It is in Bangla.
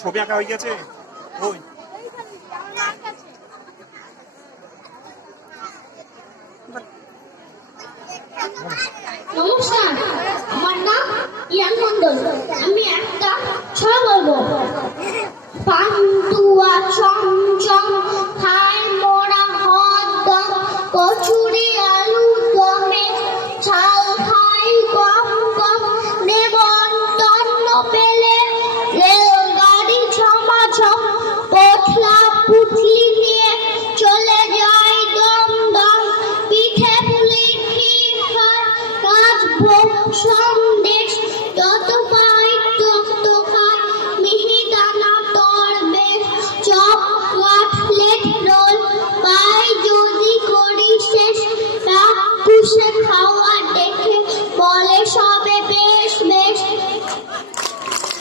ছবি আঁকা হয়ে গেছে ওই নমস্কার, আমার নাম ইয়ান মন্ডল। আমি